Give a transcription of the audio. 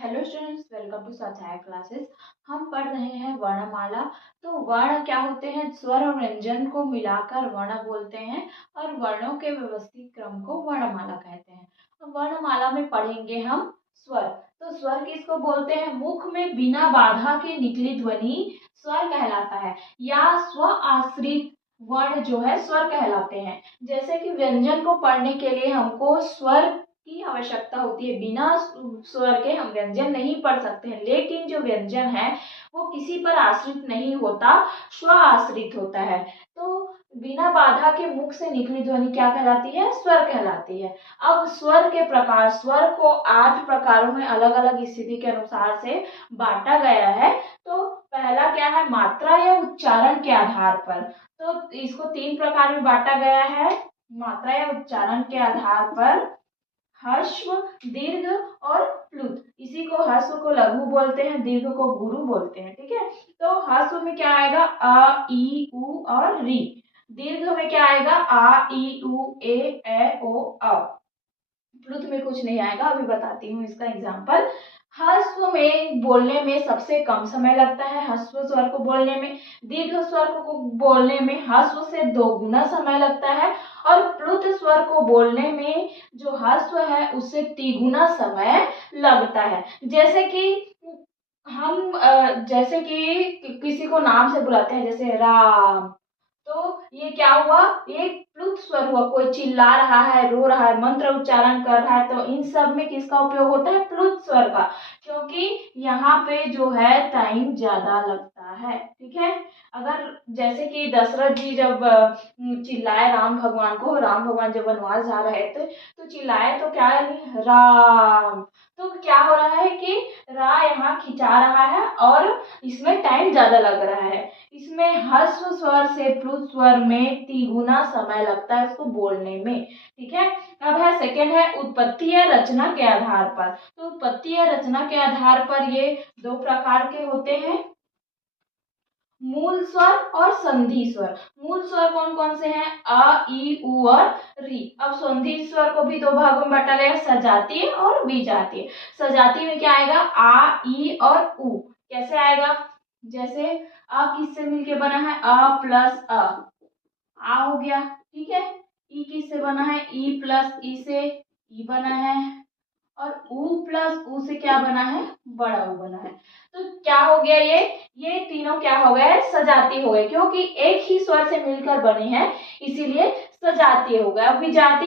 Hello students, welcome to स्वाध्याय classes. हम पढ़ रहे हैं वर्णमाला। तो वर्ण क्या होते हैं? स्वर और व्यंजन को मिलाकर वर्ण बोलते हैं और वर्णों के व्यवस्थित क्रम को वर्णमाला कहते हैं। अब वर्णमाला में पढ़ेंगे हम स्वर। तो स्वर किसको बोलते हैं? मुख में बिना बाधा के निकली ध्वनि स्वर कहलाता है, या स्व आश्रित वर्ण जो है स्वर कहलाते हैं। जैसे कि व्यंजन को पढ़ने के लिए हमको स्वर की आवश्यकता होती है। बिना स्वर के हम व्यंजन नहीं पढ़ सकते हैं, लेकिन जो व्यंजन है वो किसी पर आश्रित नहीं होता, स्व आश्रित होता है। तो बिना बाधा के मुख से निकली ध्वनि क्या कहलाती है? स्वर कहलाती है। अब स्वर के प्रकार, स्वर को 8 प्रकारों में अलग अलग स्थिति के अनुसार से बांटा गया है। तो पहला क्या है? मात्रा या उच्चारण के आधार पर। तो इसको 3 प्रकार में बांटा गया है। मात्रा या उच्चारण के आधार पर ह्रस्व, दीर्घ और प्लुत। इसी को ह्रस्व को लघु बोलते हैं, दीर्घ को गुरु बोलते हैं। ठीक है। तो ह्रस्व में क्या आएगा? अ, ई, उ और री। दीर्घ में क्या आएगा? आ, ई, उ, ए, ओ, औ। प्लुत में कुछ नहीं आएगा, अभी बताती हूँ इसका एग्जाम्पल। ह्रस्व में बोलने में सबसे कम समय लगता है, ह्रस्व स्वर को बोलने में। दीर्घ स्वर को बोलने में ह्रस्व से 2 गुना समय लगता है, और प्लुत स्वर को बोलने में जो ह्रस्व है उससे 3 गुना समय लगता है। जैसे कि हम जैसे कि किसी को नाम से बुलाते हैं, जैसे राम। तो ये क्या हुआ? ये प्लुत स्वर हुआ। कोई चिल्ला रहा है, रो रहा है, मंत्र उच्चारण कर रहा है, तो इन सब में किसका उपयोग होता है? प्लुत स्वर का, क्योंकि यहाँ पे जो है टाइम ज्यादा लगता है। ठीक है। अगर जैसे कि दशरथ जी जब चिल्लाए राम भगवान को, राम भगवान जब वनवास जा रहे थे तो चिल्लाए, तो क्या है? राम। तो क्या हो रहा है कि रा यहाँ खिंचा रहा है और इसमें टाइम ज्यादा लग रहा है। इसमें ह्रस्व स्वर से प्लुत स्वर में 3 गुना समय लगता है उसको बोलने में। ठीक है। अब है सेकंड है उत्पत्ति या रचना के आधार पर। तो उत्पत्ति या रचना के आधार पर ये 2 प्रकार के होते हैं, मूल स्वर और संधि स्वर। मूल स्वर कौन कौन से हैं? अ, ई, उ और री। अब संधि स्वर को भी 2 भागों में बांटा गया, सजातीय और विजातीय। सजातीय में क्या आएगा? आ, ई और उ। कैसे आएगा? जैसे अ किससे मिलके बना है? अ प्लस अ, आ हो गया। ठीक है। ई किससे बना है? ई प्लस ई से ई बना है। और उ प्लस उ से क्या बना है? बड़ा उ बना है। तो क्या हो गया? ये तीनों क्या हो गए? सजातीय हो गए, क्योंकि एक ही स्वर से मिलकर बने हैं, इसीलिए सजातीय हो गए। अब विजातीय